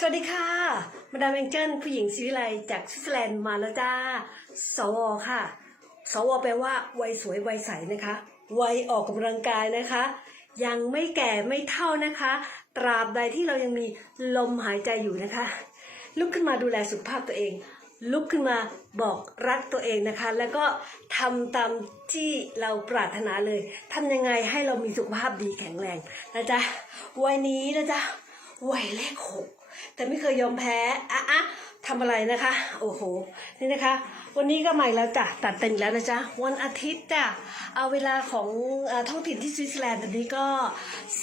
สวัสดีค่ะ มาดามแองเจิลผู้หญิงศิวิไลจากสวิตเซอร์แลนด์มาแล้วจ้า สวค่ะ สวแปลว่าวัยสวยวัยใสนะคะ วัยออกกำลังกายนะคะ ยังไม่แก่ไม่เท่านะคะ ตราบใดที่เรายังมีลมหายใจอยู่นะคะ ลุกขึ้นมาดูแลสุขภาพตัวเอง ลุกขึ้นมาบอกรักตัวเองนะคะ แล้วก็ทำตามที่เราปรารถนาเลยทำยังไงให้เรามีสุขภาพดีแข็งแรงนะจ๊ะวัยนี้นะจ๊ะวัยเลขหก แต่ไม่เคยยอมแพ้อะอะทำอะไรนะคะ โอ้โห นี่นะคะ วันนี้ก็ใหม่แล้วจ้ะ ตัดเต็มแล้วนะจ๊ะ วันอาทิตย์จ้ะ เอาเวลาของอท้องถิ่นที่สวิตเซอร์แลนด์ตอนนี้ก็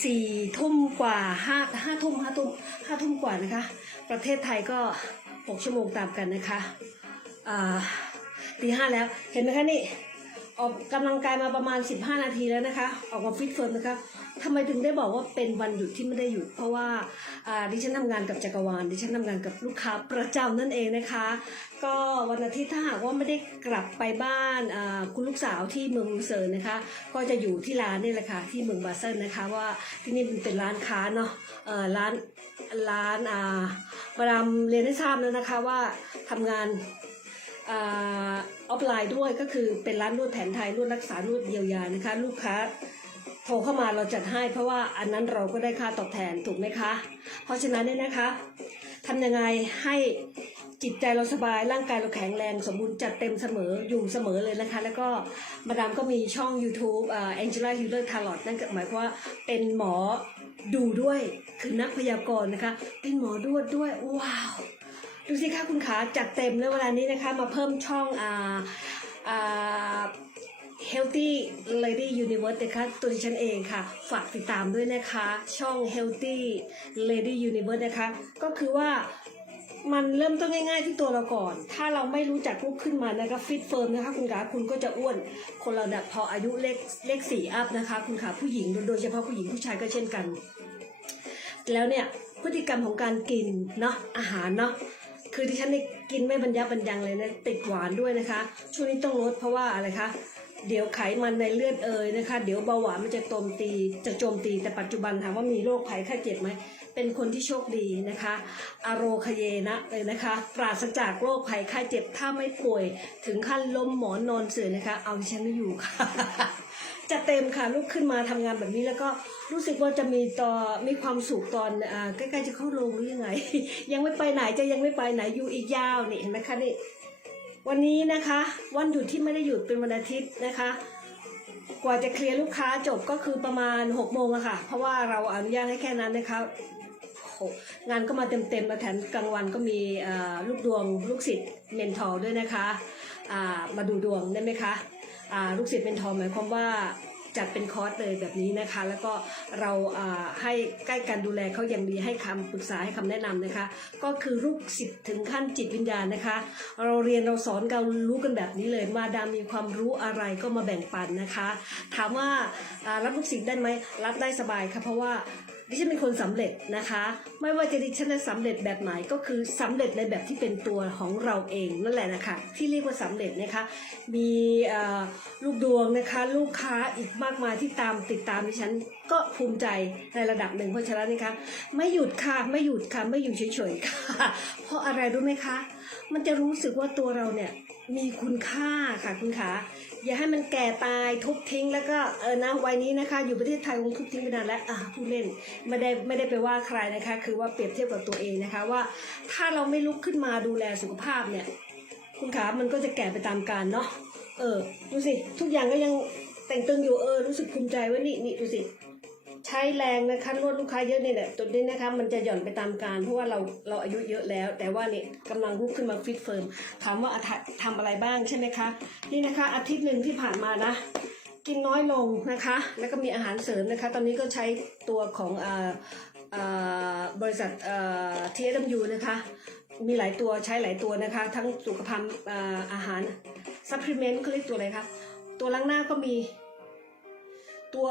สี่ทุ่มกว่าห้าห้าทุ่มห้าทุ่มห้าทุ่มกว่านะคะ ประเทศไทยก็หกชั่วโมงตามกันนะคะ อ่าตีห้าแล้ว เห็นไหมคะนี่ ออกกำลังกายมาประมาณ 15 นาทีแล้วนะคะ ออกมาฟิตเฟิร์มนะคะทำไมถึงได้บอกว่าเป็นวันหยุดที่ไม่ได้หยุด เพราะว่าดิฉันทำงานกับจักรวาลดิฉันทำงานกับลูกค้าประจำนั่นเองนะคะ ก็วันอาทิตย์ถ้าหากว่าไม่ได้กลับไปบ้านคุณลูกสาวที่เมืองลูเซิร์นนะคะ ก็จะอยู่ที่ร้านนี่แหละค่ะที่เมืองบาเซิลนะคะว่าที่นี่มันเป็นร้านค้าเนาะร้านร้านอ่ามาดามเรียนให้ทราบแล้วนะคะว่าทำงาน ออฟไลน์ด้วยก็คือเป็นร้านนวดแผนไทยนวดรักษานวดเยียวยานะคะ ลูกค้าโทรเข้ามาเราจัดให้เพราะว่าอันนั้นเราก็ได้ค่าตอบแทนถูกไหมคะ เพราะฉะนั้นเนี่ยนะคะทำยังไงให้จิตใจเราสบายร่างกายเราแข็งแรงสมบูรณ์จัดเต็มเสมออยู่เสมอเลยนะคะ แล้วก็มาดามก็มีช่อง YouTube อ่า Angela Healer Tarot นั่นหมายความว่าเป็นหมอดูด้วยคือนักพยากรณ์นะคะ เป็นหมอดวดด้วยว้าว ดูสิคะคุณขาจัดเต็มเลยเวลานี้นะคะ มาเพิ่มช่องอ่าอ่า Healthy Lady Universe นะคะตัวดิฉันเองค่ะ ฝากติดตามด้วยนะคะ ช่อง Healthy Lady Universe นะคะ ก็คือว่ามันเริ่มต้นง่ายๆที่ตัวเราก่อน ถ้าเราไม่รู้จักลุกขึ้นมานะคะฟิตเฟิร์มนะคะคุณขาคุณก็จะอ้วน คนเราเนี่ยพออายุเลขเลขสี่อัพนะคะ คุณขาผู้หญิงโดยเฉพาะผู้หญิงผู้ชายก็เช่นกัน แล้วเนี่ยพฤติกรรมของการกินเนาะอาหารเนาะ คือที่ฉันได้กินไม่บรรยับบรรยังเลยนะติดหวานด้วยนะคะ ช่วงนี้ต้องลดเพราะว่าอะไรคะเดี๋ยวไขมันในเลือดเอ่ยนะคะ เดี๋ยวเบาหวานมันจะโจมตีจะโจมตีแต่ปัจจุบันถามว่ามีโรคภัยไข้เจ็บไหมเป็นคนที่โชคดีนะคะอโรคเยนะเลยนะคะ ปราศจากโรคภัยไข้เจ็บถ้าไม่ป่วย ถึงขั้นล้มหมอนนอนเสื่อนะคะ เอาดิฉันไม่อยู่ค่ะ จะเต็มค่ะลุกขึ้นมาทำงานแบบนี้แล้วก็รู้สึกว่าจะมีต่อมีความสุขตอนอใกล้ๆจะเข้าโรงหรือยังไง ยังไม่ไปไหนจะยังไม่ไปไหนอยู่อีกยาวนี่เห็นไหมคะนี่วันนี้นะคะ วันหยุดที่ไม่ได้หยุดเป็นวันอาทิตย์นะคะ กว่าจะเคลียร์ลูกค้าจบก็คือประมาณ6กโมงอะค่ะ เพราะว่าเราอนุญาตให้แค่นั้นนะคะงานก็มาเต็มๆมาแถมกลางวันก็มีลูกดวงลูกศิษย์เมนทอร์ด้วยนะคะามาดูดวงได้ไหมคะ ลูกศิษย์เมนทอร์หมายความว่าจัดเป็นคอร์สเลยแบบนี้นะคะ แล้วก็เราให้ใกล้การดูแลเขาอย่างดีให้คำปรึกษาให้คำแนะนำนะคะ ก็คือลูกศิษย์ถึงขั้นจิตวิญญาณนะคะ เราเรียนเราสอนเรารู้กันแบบนี้เลยมาดามมีความรู้อะไรก็มาแบ่งปันนะคะ ถามว่าอ่ารับลูกศิษย์ได้ไหมรับได้สบายค่ะเพราะว่า ดิฉันเป็นคนสำเร็จนะคะ ไม่ว่าจะดิฉันจะสำเร็จแบบไหนก็คือสำเร็จในแบบที่เป็นตัวของเราเองนั่นแหละนะคะที่เรียกว่าสำเร็จนะคะ มีลูกดวงนะคะลูกค้าอีกมากมายที่ตามติดตามดิฉันก็ภูมิใจในระดับหนึ่งเพราะฉะนั้นนะคะ ไม่หยุดค่ะไม่หยุดค่ะไม่อยู่เฉยๆค่ะ เพราะอะไรรู้ไหมคะ มันจะรู้สึกว่าตัวเราเนี่ยมีคุณค่าค่ะคุณขา อย่าให้มันแก่ตายทุบทิ้ง แล้วก็เออนะวัยนี้นะคะ อยู่ประเทศไทยคงทุบทิ้งไปนานแล้วอะผู้เล่นไม่ได้ไม่ได้ไปว่าใครนะคะ คือว่าเปรียบเทียบกับตัวเองนะคะว่า ถ้าเราไม่ลุกขึ้นมาดูแลสุขภาพเนี่ย คุณขามันก็จะแก่ไปตามกาลเนาะเออดูสิทุกอย่างก็ยังแต่งตึงอยู่เออรู้สึกภูมิใจว่านี่นี่ดูสิ ใช้แรงนะคะนวดลูกค้าเยอะเนี่ยแหละตัวนี้นะคะมันจะหย่อนไปตามการเพราะว่าเราเราอายุเยอะแล้ว แต่ว่าเนี่ยกำลังลุกขึ้นมาฟิตเฟิร์มถามว่าอาทิตย์ทำอะไรบ้างใช่ไหมคะนี่นะคะอาทิตย์หนึ่งที่ผ่านมานะ กินน้อยลงนะคะ แล้วก็มีอาหารเสริมนะคะ ตอนนี้ก็ใช้ตัวของอ่าอ่าบริษัทเอ่า TSW นะคะมีหลายตัวใช้หลายตัวนะคะ ทั้งสุขภัณฑ์อ่าอาหารซัพพลีเมนต์เขาเรียกตัวอะไรคะตัวล้างหน้าก็มีตัว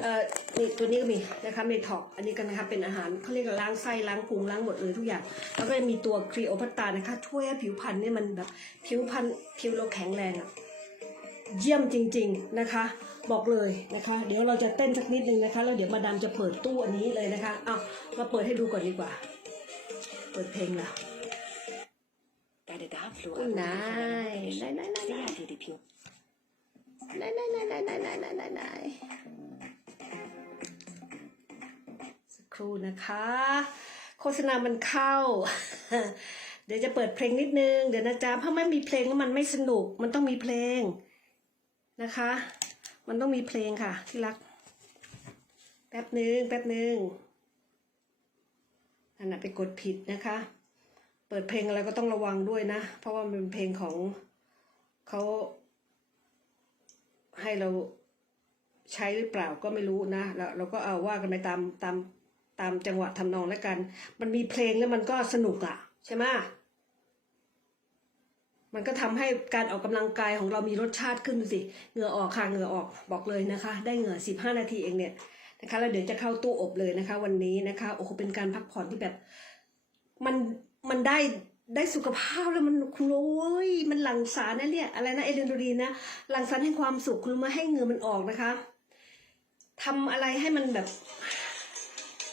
เอ่อนี่ตัวนี้ก็มีนะคะเมทอกอันนี้กันนะคะเป็นอาหารเขาเรียกว่าล้างไส้ล้างพุงล้างหมดเลยทุกอย่าง แล้วก็มีตัวครีโอพัตตานะคะ ช่วยให้ผิวพรรณเนี่ยมันแบบผิวพรรณผิวเราแข็งแรงอะ่ะเยี่ยมจริง ๆนะคะ บอกเลยนะคะ เดี๋ยวเราจะเต้นสักนิดนึงนะคะแล้วเดี๋ยวมาดามจะเปิดตู้อันนี้เลยนะคะเอามาเปิดให้ดูก่อนดีกว่า เปิดเพลงละ Deine Darmflora Oh wurde nein, verwendet. nein, nein, nein, Wer nein. hat dir die Pio ไหนไหนไหนไหนไหนไหนไหนไหนไหนสัก ครู่นะคะ โฆษณามันเข้า เดี๋ยวจะเปิดเพลงนิดนึง เดี๋ยวนะจ๊ะเพราะไม่มีเพลงแล้วมันไม่สนุก มันต้องมีเพลงนะคะ มันต้องมีเพลงค่ะ ที่รัก แป๊บหนึ่งแป๊บหนึ่งอันนั้นไปกดผิดนะคะ เปิดเพลงอะไรก็ต้องระวังด้วยนะ เพราะว่ามันเป็นเพลงของเขาให้เราใช้หรือเปล่าก็ไม่รู้นะแล้วเราก็เอาว่ากันไปตามตาม ตามจังหวะทำนองแล้วกัน มันมีเพลงแล้วมันก็สนุกอะใช่ไหมมันก็ทำให้การออกกำลังกายของเรามีรสชาติขึ้นดูสิ เหงื่อออกค่ะเหงื่อออกบอกเลยนะคะ ได้เหงื่อสิบห้านาทีเองเนี่ยนะคะแล้วเดี๋ยวจะเข้าตู้อบเลยนะคะ วันนี้นะคะโอ้โหเป็นการพักผ่อนที่แบบ มันมันได้ได้สุขภาพแล้วมันคุณรู้เว้ยมันหลั่งสารนะเนี่ยอะไรนะเอเดนโดรีนะหลั่งสารแห่งความสุขคุณมาให้เหงื่อมันออกนะคะทำอะไรให้มันแบบ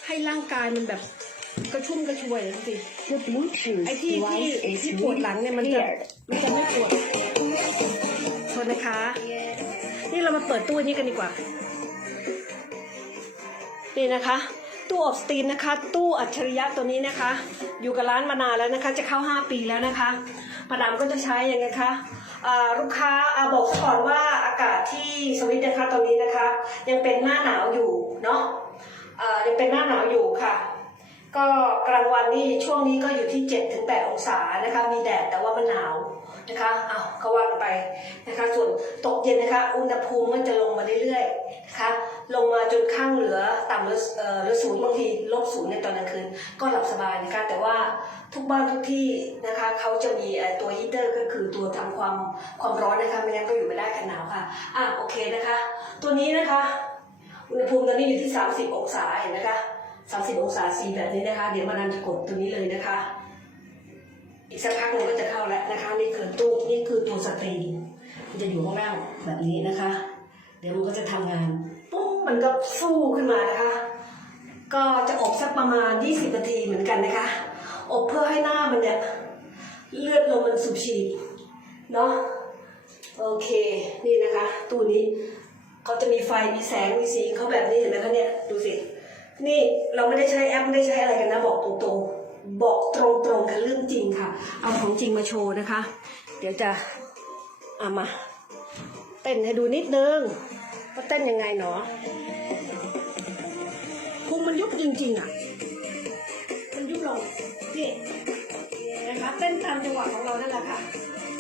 ให้ร่างกายมันแบบกระชุ่มกระชวยดูสิ The Bluetooth ไอ้ที่ที่ device is ที่ปวดหลังเนี่ยมันจะ cleared. มันจะไม่ปวดโทษนะคะ นี่เรามาเปิดตู้นี้กันดีกว่า นี่นะคะ ตู้อบสตรีมนะคะ ตู้อัจฉริยะตัวนี้นะคะ อยู่กับร้านมานานแล้วนะคะ จะเข้า 5 ปีแล้วนะคะมาดามก็จะใช้ยังไงคะอ่าลูกค้าอาบอกซะก่อนว่าอากาศที่สวิตนะคะตอนนี้นะคะ ยังเป็นหน้าหนาวอยู่เนาะอ่า ยังเป็นหน้าหนาวอยู่ค่ะ ก็กลางวันนี่ช่วงนี้ก็อยู่ที่7ถึง8องศานะคะ มีแดดแต่ว่ามันหนาวนะคะเอาเขาว่ากันไปนะคะ ส่วนตกเย็นนะคะ อุณหภูมิมันจะลงมาเรื่อยๆนะคะ ลงมาจนข้างเหลือต่ำเหลือศูนย์บางทีลบศูนย์ในตอนกลางคืนก็หลับสบายนะคะ แต่ว่าทุกบ้านทุกที่นะคะเขาจะมีตัวฮีเตอร์ก็คือตัวทำความความร้อนนะคะ ไม่งั้นก็อยู่ไม่ได้กันหนาวค่ะ อะโอเคนะคะ ตัวนี้นะคะ อุณหภูมิตอนนี้อยู่ที่ 30 องศาเห็นนะคะ 30 องศาสีแบบนี้นะคะ เดี๋ยวมาดันจะกดตัวนี้เลยนะคะ อีกสักพักนึงก็จะเข้าแล้วนะคะนี่คือตู้นี่คือตัวสตรีมมันจะอยู่ข้างล่างแบบนี้นะคะ เดี๋ยวมันก็จะทำงานปุ๊บมันก็สู้ขึ้นมานะคะ ก็จะอบสักประมาณ 20 นาทีเหมือนกันนะคะ อบเพื่อให้หน้ามันเนี่ยเลือดลมมันสูบฉีดเนาะโอเค นี่นะคะ ตู้นี้ เขาจะมีไฟมีแสงมีสีเขาแบบนี้เห็นไหมคะเนี่ยดูสิ นี่เราไม่ได้ใช้แอปไม่ได้ใช้อะไรกันนะบอกตรงๆ บอกตรงๆค่ะเรื่องจริงค่ะ เอาของจริงมาโชว์นะคะ เดี๋ยวจะเอามาเต้นให้ดูนิดนึงว่าเต้นยังไงเนาะพุงมันยุบจริงๆอะ มันยุบลงนี่นะคะเต้นตามจังหวะของเรานั่นแหละค่ะ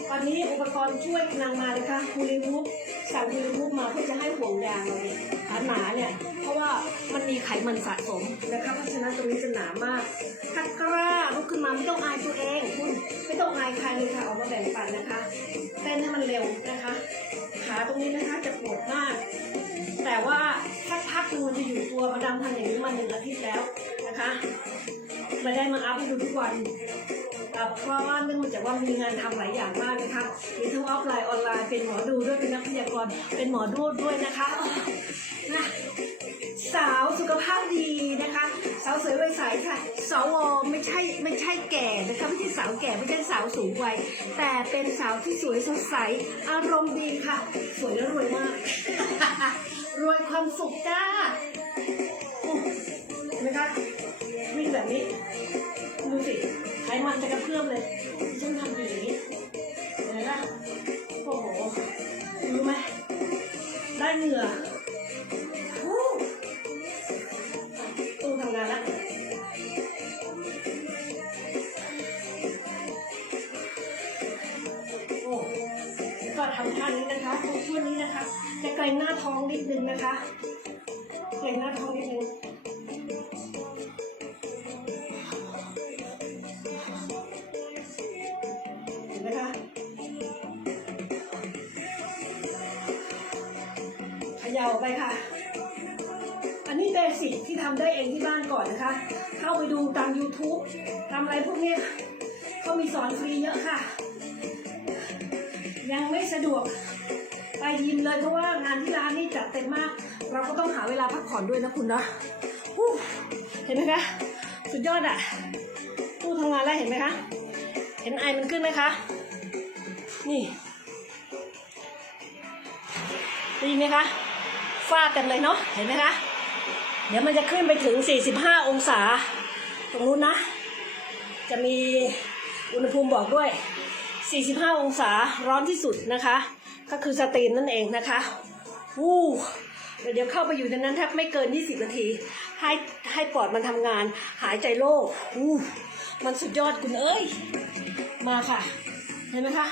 ตอนนี้อุปกรณ์ช่วยกำลังมานะคะฮูลิวูฟ สั่งฮูลิวูฟมาเพื่อจะให้ห่วงยางเราเนี่ยหนาเนี่ย เพราะว่ามันมีไขมันสะสมนะคะเพราะฉะนั้นตรงนี้จะหนามาก ถ้ากล้าลุกขึ้นมาไม่ต้องอายตัวเองคุณไม่ต้องอายใครเลยค่ะออกมาแบ่งปันนะคะเต้นให้มันเร็วนะคะ ขาตรงนี้นะคะจะปวดมาก แต่ว่าสักพักมันจะอยู่ตัวประดำทำอย่างนี้มาหนึ่งอาทิตย์แล้วนะคะม่ได้มาอัพให้ดูทุกวัน เพราะว่าเนื่องจากว่ามีงานทำหลายอย่างมากนะคะมีทั้งออฟไลน์ออนไลน์เป็นหมอดูด้วยเป็นนักพยากรณ์เป็นหมอดูด้วยนะคะนะสาวสุขภาพดีนะคะ สาวสวยวัยใสค่ะสวไม่ใช่ไม่ใช่แก่นะคะไม่ใช่สาวแก่ไม่ใช่สาวสูงวัยแต่เป็นสาวที่สวยสดใส อารมณ์ดีค่ะ สวยและรวยมาก รวยความสุขจ้านไหมคะวิ่งแบบนี้ดูสิ ไขมันจะกระเพื่อมเลยฉันทำอย่างนี้เห็นไหมล่ะโอ้โหรู้ไหมได้เหงื่อตู้ทำงานแล้วโอ้ก็ทำท่านี้นะคะตรงช่วงนี้นะคะ จะเกรงหน้าท้องนิดนึงนะคะเกรงหน้าท้องนิดนึง อนนะคะ เข้าไปดูตาม YouTube ทำอะไรพวกนี้เขามีสอนฟรีเยอะค่ะ ยังไม่สะดวกไปยินเลยเพราะว่างานที่ร้านนี่จัดเต็มมาก เราก็ต้องหาเวลาพักผ่อนด้วยนะคุณเนาะเห็นไหมคะสุดยอดอะผู้ทำงานแล้วเห็นไหมคะ เห็นไอมันขึ้นไหมคะ นี่ได้ยินไหมคะฟาดกันเลยเนาะเห็นไหมคะ เดี๋ยวมันจะขึ้นไปถึง 45 องศา ตรงนู้นนะ จะมีอุณหภูมิบอกด้วย 45 องศาร้อนที่สุดนะคะ ก็คือสตรีมนั่นเองนะคะวู้เดี๋ยวเดี๋ยวเข้าไปอยู่ในนั้นแทบไม่เกิน 20 นาที ให้ให้ปอดมันทำงาน หายใจโล่งวู้มันสุดยอดคุณเอ้ย มาค่ะ เห็นไหมคะ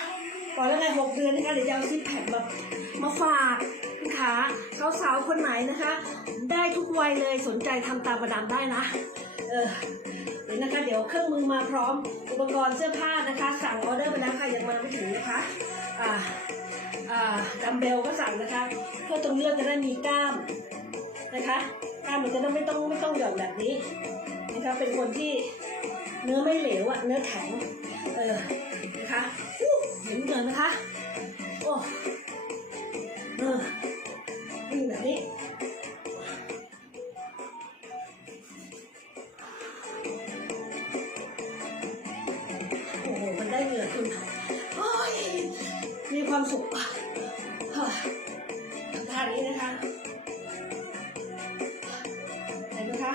บอกแล้วไงหกเดือนนะคะเดี๋ยวจะเอาซิปแพคมามาฝากคุณขาสาวๆคนไหนนะคะ ได้ทุกวัยเลยสนใจทำตามประดามได้นะเออเดี๋ยวนะคะ เดี๋ยวเครื่องมือมาพร้อมอุปกรณ์เสื้อผ้านะคะ สั่งออเดอร์ไปแล้วค่ะยังมาไม่ถึงนะคะอ่าอ่าดัมเบลก็สั่งนะคะเพื่อตรงนี้เราจะได้มีกล้ามนะคะกล้ามมันจะได้ไม่ต้องไม่ต้องหย่อนแบบนี้นะคะเป็นคนที่เนื้อไม่เหลวอะเนื้อแข็งเออนะคะเห็นเลยนะคะโอ้เออนี่แบบนี้ ได้เหงื่อคุณโอ้ยมีความสุขอะทำท่านี้นะคะเห็นไหมคะ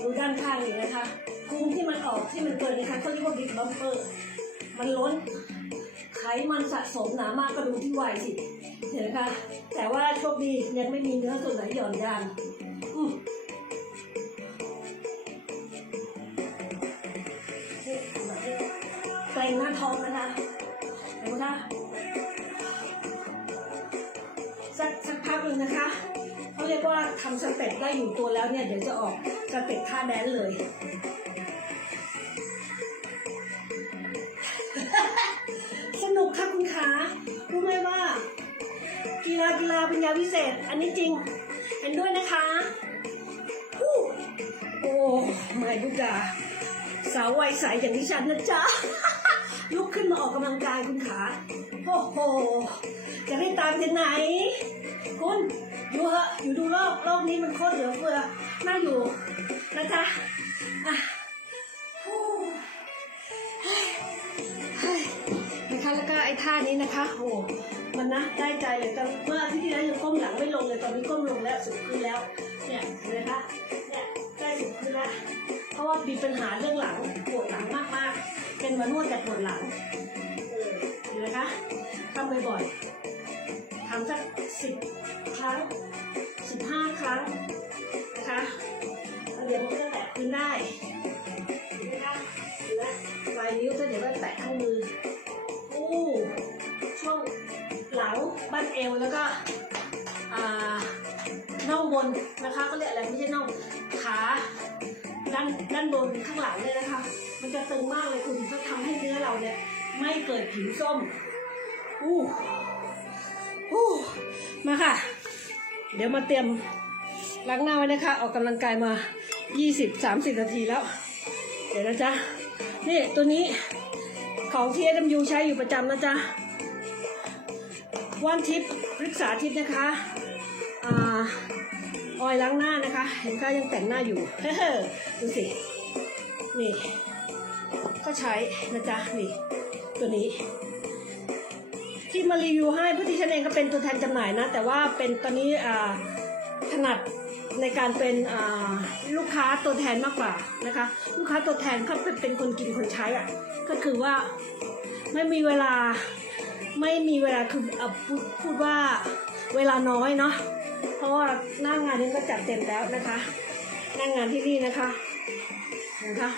ดูด้านข้างนี่นะคะพุงที่มันออกที่มันเกินนะคะเขาเรียกว่าบิ๊กบัมเปอร์มันล้นไขมันสะสมหนามากก็ดูที่วัยสิเห็นไหมคะแต่ว่าโชคดียังไม่มีเนื้อส่วนไหนหย่อนยาน เกรงหน้าท้องนะคะเห็นไหมคะสักสักพักหนึ่งนะคะเขาเรียกว่าทำสเต็ปได้อยู่ตัวแล้วเนี่ย เดี๋ยวจะออกสเต็ปท่าแดนเลยสนุกค่ะคุณขารู้ไหมว่า กีฬากีฬาเป็นยาวิเศษ อันนี้จริงเห็นด้วยนะคะฮู้โอ้ไม่บุดาสาววัยใสอย่างที่ฉันนะจ๊ะ ลุกขึ้นมาออกกำลังกายคุณขาโอ้โห จะได้ตามที่ไหน คุณอยู่เหอะอยู่ดูโลกโลกนี้มันโคตรเหลือเฟือน่าอยู่นะจ๊ะอะฮู้เฮ้ยเฮ้ยนะคะแล้วก็ไอ้ท่านี้นะคะโอ้มันนะได้ใจเลยแต่เมื่ออาทิตย์ที่แล้วยังก้มหลังไม่ลงเลยตอนนี้ก้มลงแล้วสุดขึ้นแล้วเนี่ยเห็นไหมคะเนี่ยได้สุดขึ้นแล้วเพราะว่ามีปัญหาเรื่องหลังปวดหลังมากๆ เป็นมานวดแต่ปวดหลังเห็นไหมคะทำบ่อยๆทำสักสิบครั้งสิบห้าครั้งนะคะเดี๋ยวมันก็จะแตะขึ้นได้เห็นไหมคะเห็นไหมปลายนิ้วถ้าเดี๋ยวก็แตะข้างมืออู้ช่วงหลังบั้นเอวแล้วก็อ่าน่องบนนะคะก็เรียกอะไรไม่ใช่น่องขา ด้านด้านบนข้างหลังเลยนะคะ มันจะตึงมากเลยคุณจะทำให้เนื้อเราเนี่ย ไม่เกิดผิวส้มอู้อู้มาค่ะ เดี๋ยวมาเตรียมล้างหน้าไว้นะคะ ออกกำลังกายมา 20-30 นาทีแล้ว เดี๋ยวนะจ๊ะ นี่ตัวนี้ของที่ SMU ใช้อยู่ประจำนะจ๊ะว่านทิพย์ปรึกษาทิพย์นะคะ อ่า ออยล้างหน้านะคะ เห็นค่ะยังแต่งหน้าอยู่ เฮ้อดูสิ นี่ก็ใช้นะจ๊ะ นี่ ตัวนี้ ที่มารีวิวให้เพราะที่ฉันเองก็เป็นตัวแทนจำหน่ายนะ แต่ว่าเป็นตอนนี้อ่าถนัดในการเป็นอ่าลูกค้าตัวแทนมากกว่านะคะ ลูกค้าตัวแทนเขาเป็นเป็นคนกินคนใช้อะ ก็คือว่าไม่มีเวลาไม่มีเวลาคืออ่อพูดพูดว่าเวลาน้อยเนาะ เพราะว่าหน้างานนี้ก็จัดเต็มแล้วนะคะหน้างานที่นี่นะคะนะคะ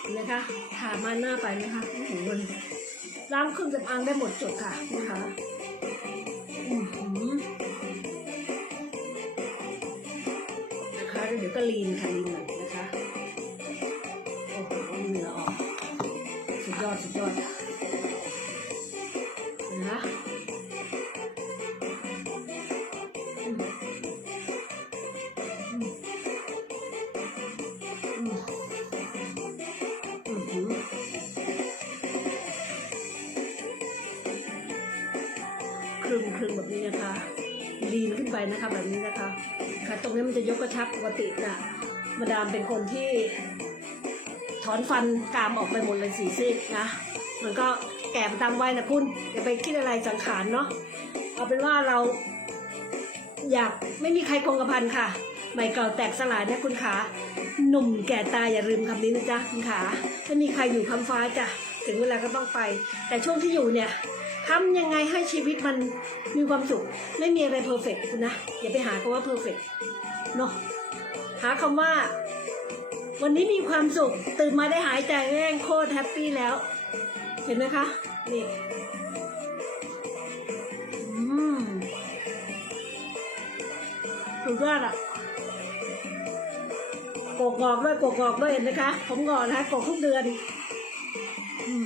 เห็นะคะถามาหน้าไปนะคะโอ้โหมันล้างเครื่องสำอางได้หมดจดค่ะนะคะอื้อหือนะคะเดี๋ยวก็ลีนค่ะลีนหน่อยนะคะโอ้โหเหงื่อออกสุดยอดสุดยอดนะ นะคะแบบนี้นะคะค่ะ ตรงนี้มันจะยกกระชับปกติน่ะมาดามเป็นคนที่ถอนฟันกรามออกไปหมดเลยสี่ซี่นะ มันก็แก่ไปตามวัยนะคุณอย่าไปคิดอะไรสังขารเนาะเอาเป็นว่าเรา อยากไม่มีใครคงกระพันค่ะใหม่เก่าแตกสลายนะคุณขาหนุ่มแก่ตายอย่าลืมคำนี้นะจ๊ะคุณขาไม่มีใครอยู่คำฟ้าจ้ะถึงเวลาก็ต้องไป แต่ช่วงที่อยู่เนี่ย ทำยังไงให้ชีวิตมันมีความสุข ไม่มีอะไรเพอร์เฟกคุณนะ อย่าไปหาคำว่าเพอร์เฟกเนาะหาคำว่า วันนี้มีความสุข ตื่นมาได้หายใจแม่งโคตรแฮปปี้แล้ว เห็นไหมคะ นี่อืมสุดยอดอะกกอกด้วยกกอกด้วยเห็นไหมคะ ผมงอกนะคะกกทุกเดือน อืม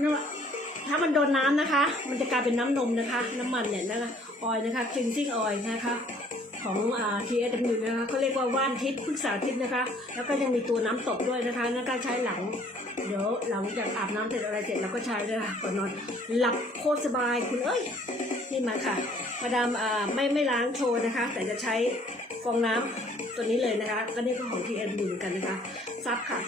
นี่นแหละ ถ้ามันโดนน้ำนะคะ มันจะกลายเป็นน้ำนมนะคะ น้ำมันเนี่ยนะคะ ออยนะคะ cleansing oil นะคะของอ่า TSW นะคะเขาเรียกว่าว่านทิพย์พฤกษาทิพย์นะคะ แล้วก็ยังมีตัวน้ำตกด้วยนะคะนั่นก็ใช้หลัง เดี๋ยวหลังจากอาบน้ำเสร็จอะไรเสร็จเราก็ใช้เลยค่ะก่อนนอนหลับโคตรสบายคุณเอ้ยนี่มาค่ะมาดามอ่าไม่ไม่ล้างโชว์นะคะ แต่จะใช้ฟองน้ำตัวนี้เลยนะคะ ก็นี่ก็ของ TSW เหมือนกันนะคะซับค่ะ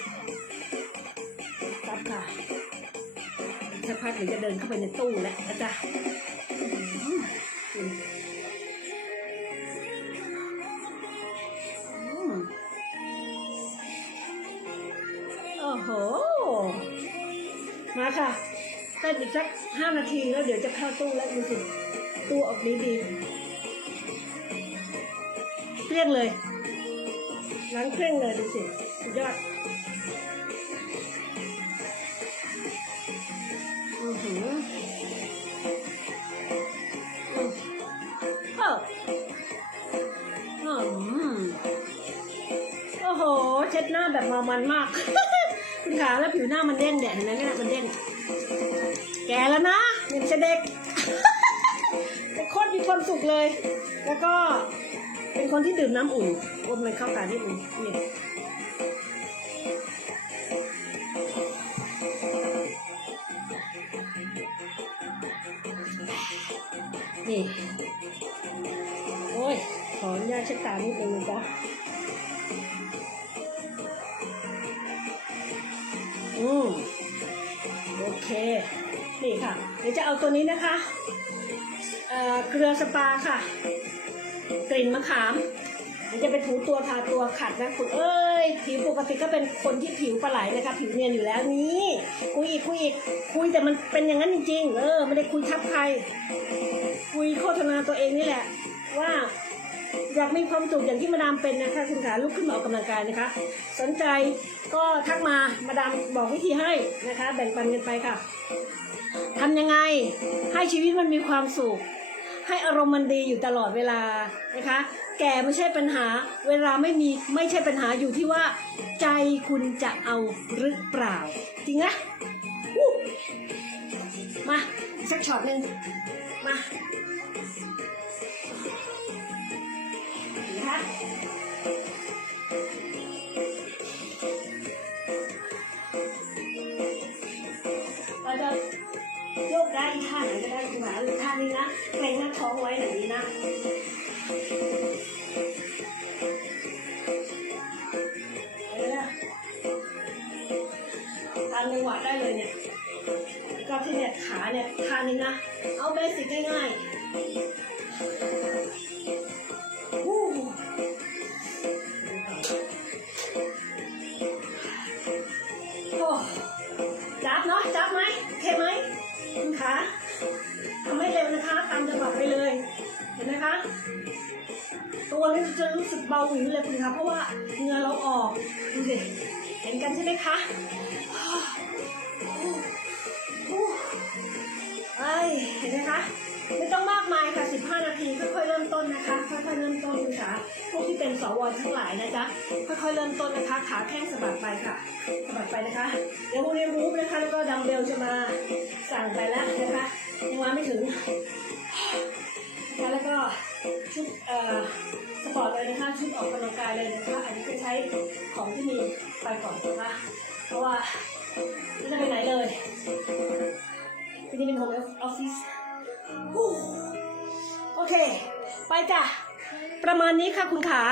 สักพักเดี๋ยวจะเดินเข้าไปในตู้แล้วนะจ๊ะอืออืมโอ้โห มาค่ะเต้นอีกสักห้านาทีแล้วเดี๋ยวจะเข้าตู้แล้วดูสิตู้ออกดีดีเครื่องเลยล้างเครื่องเลยดูสิสุดยอด อือออืมเอ้าอืมโอ้โห เช็ดหน้าแบบมามันมาก คุณขาแล้วผิวหน้ามันเด้งเนี่ยเห็นไหมเนี่ยมันเด้งแก่แล้วนะยังจะเด็กแต่โคตรมีความสุขเลย แล้วก็เป็นคนที่ดื่มน้ำอุ่นอ้มันเข้ากันนิดนึงนี่ นี่โอ้ย ขออนุญาตเช็ดตานิดนึงนะจ๊ะอืมโอเค นี่ค่ะ เดี๋ยวจะเอาตัวนี้นะคะเอ่อเกลือสปาค่ะ กลิ่นมะขามเดี๋ยวจะไปถูตัวทาตัวขัดนะคุณเอ้ย ผิวปกติก็เป็นคนที่ผิวปลาไหลนะคะ ผิวเนียนอยู่แล้วนี่คุยอีกคุยอีกคุยแต่มันเป็นอย่างนั้นจริงๆ เออ ไม่ได้คุยทับใคร คุยโฆษณาตัวเองนี่แหละ ว่าอยากมีความสุขอย่างที่มาดามเป็นนะคะคุณขาลุกขึ้นมาออกกำลังกายนะคะ สนใจก็ทักมามาดามบอกวิธีให้นะคะ แบ่งปันกันไปค่ะทำยังไงให้ชีวิตมันมีความสุข ให้อารมณ์มันดีอยู่ตลอดเวลานะคะ แก่ไม่ใช่ปัญหา เวลาไม่มีไม่ใช่ปัญหาอยู่ที่ว่า ใจคุณจะเอาหรือเปล่า จริงนะมาสักช็อตหนึ่ง มาดีคะเราจะโยกได้ท่าไหนก็ได้คุณหาท่านี้นะเกรงหน้าท้องไว้แบบนี้นะเอาลยนะตามจังหวะได้เลยเนี่ย แล้วก็ที่เนี่ยขาเนี่ยท่านี้นะ เอาเบสิกง่ายๆวู้โอ้จับเนาะจับไหมเคไหมคุณขาทำให้เร็วนะคะตามจังหวะไปเลย เห็นไหมคะ ตัวนี้จะรู้สึกเบาหวิวเลยคุณคะเพราะว่าเหงื่อเราออกดูสิเห็นกันใช่ไหมคะ นทั้งหลายนะจ๊ะค่อยๆเริ่มต้นนะคะ ขาแข้งสะบัดไปค่ะสะบัดไปนะคะ เดี๋ยวโรงเรียนรู้นะคะ แล้วก็ดัมเบลจะมาสั่งไปแล้วนะคะยังมาไม่ถึงนะคะแล้วก็ชุดเอ่อสปอร์ตเลยนะคะชุดออกกำลังกายเลยนะคะอันนี้จะใช้ของที่มีไปก่อนนะคะเพราะว่าไม่ได้ไปไหนเลยที่นี่เป็นโฮมออฟฟิศโอเค ไปจ้ะ ประมาณนี้ค่ะคุณขา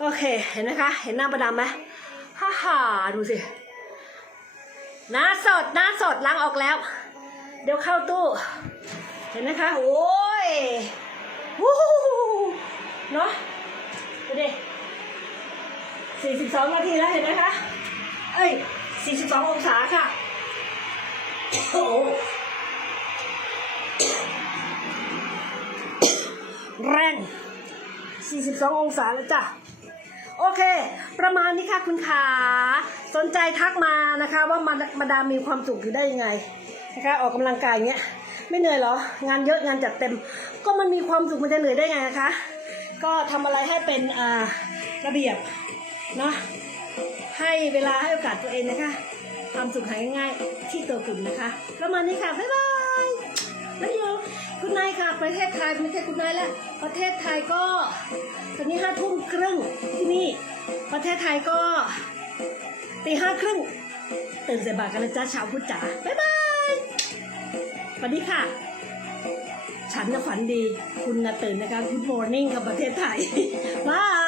โอเค เห็นไหมคะ เห็นหน้าประดำไหมฮ่าฮ่าดูสิ หน้าสด หน้าสดล้างออกแล้ว เดี๋ยวเข้าตู้ เห็นไหมคะ โอ้ยวู้ฮู้เนาะดูดิ42นาทีแล้วเห็นไหมคะ เอ้ย42องศาค่ะ โอ้โหแรง 42 องศาแล้วจ้ะ โอเค ประมาณนี้ค่ะคุณขาสนใจทักมานะคะ ว่ามามาดามมีความสุขอยู่ได้ยังไงนะคะออกกำลังกายเงี้ยไม่เหนื่อยเหรอ งานเยอะงานจัดเต็ม ก็มันมีความสุขมันจะเหนื่อยได้ไงนะคะ ก็ทำอะไรให้เป็นอ่าระเบียบเนาะให้เวลาให้โอกาสตัวเองนะคะความสุขหายง่ายที่ตัวกลุ่มนะคะ ประมาณนี้ค่ะ บ๊ายบายแล้วอยู่ คุณนายค่ะ ประเทศไทยไม่ใช่คุณนายแล้ว ประเทศไทยก็ตอนนี้ห้าทุ่มครึ่งที่นี่ ประเทศไทยก็ตีห้าครึ่งตื่นใส่บาตรกันนะจ๊ะชาวพุทธจ๋าบ๊ายบายสวัสดีค่ะ ฉันนะฝันดี คุณนะตื่นนะคะ Good morning กับประเทศไทยบาย